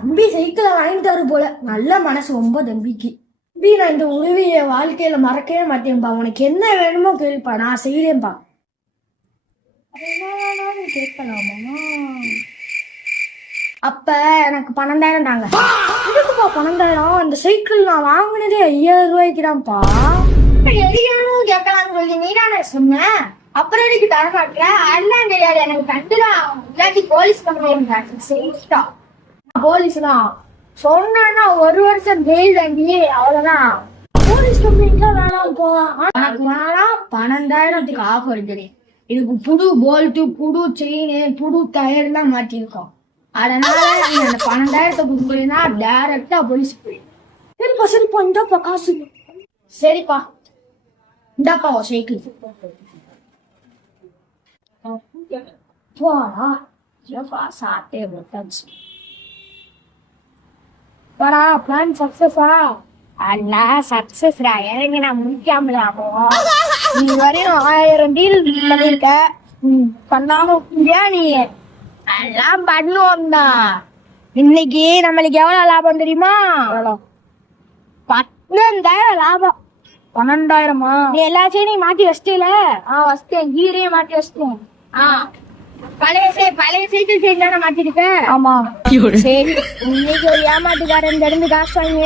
தம்பி சைக்கிளை வாங்கிட்டாரு போல. நல்ல மனசு ரொம்ப தம்பிக்கு. தம்பி நான் இந்த உதவிய வாழ்க்கையில மறக்கவே மாட்டேன்பா. உனக்கு என்ன வேணுமோ கேள்ப்பா, நான் செய்யறேன்பா. கேட்கலாமா? அப்ப எனக்கு 12,000 தாங்க. எதுக்குப்பா 12,000? அந்த சைக்கிள் நான் வாங்கினதே 5,000 ரூபாய்க்குதான்ப்பா. எரியானும் கேட்கலாம்னு சொல்லி நீதானே சொன்ன. அப்புறம் எதுக்கு தர மாட்டேன்? அண்ணன் தெரியாது எனக்கு, கண்டுதான். இல்லாட்டி போலீஸ் கம்ப்ளைண்ட். போலீஸ் தான் சொன்னா 1 வருஷம் ஜெயில் தண்டி, அவ்வளவுதான். போலீஸ் கம்ப்ளைண்ட் வேணாம் போ. எனக்கு வேணாம். 12,000க்கு ஆஃபர் இருக்குது. இதுக்கு புது போல்ட்டு, புது செயின், புது டயர் தான் மாட்டிருக்கோம். அதனால நீங்க அந்த 12,000 கொடுக்குறீங்கன்னா டைரக்டா போலீஸ் போயிடும். சரிப்பா சரிப்பா, இந்தாப்பா காசு. சரிப்பா இந்தாப்பா சைக்கிள். சாப்பிட்டே போட்டாச்சு. பரா பிளான் சக்சஸா? அல்ல சக்சஸ்ரா. இறங்கி நான் முடிக்காமல ஆகும். நீ வரையும் 1000 டீல் பண்ணிருக்க. பண்ணாம நீ எல்லாம் பண்ணுவோம் தான். இன்னைக்கு நம்மளுக்கு எவ்வளவு லாபம் தெரியுமா? 12,000 லாபம். 12,000? நீ எல்லா செயினையும் மாத்தி வச்சிட்டீல? வச்சிட்டேன். கீரையும் மாத்தி வச்சிட்டேன். பழைய சைக்கிள் செயின் தானே மாத்திருக்க? ஆமா. சரி, இன்னைக்கு ஒரு ஏமாட்டுக்காரன் இருந்து காசு வாங்கி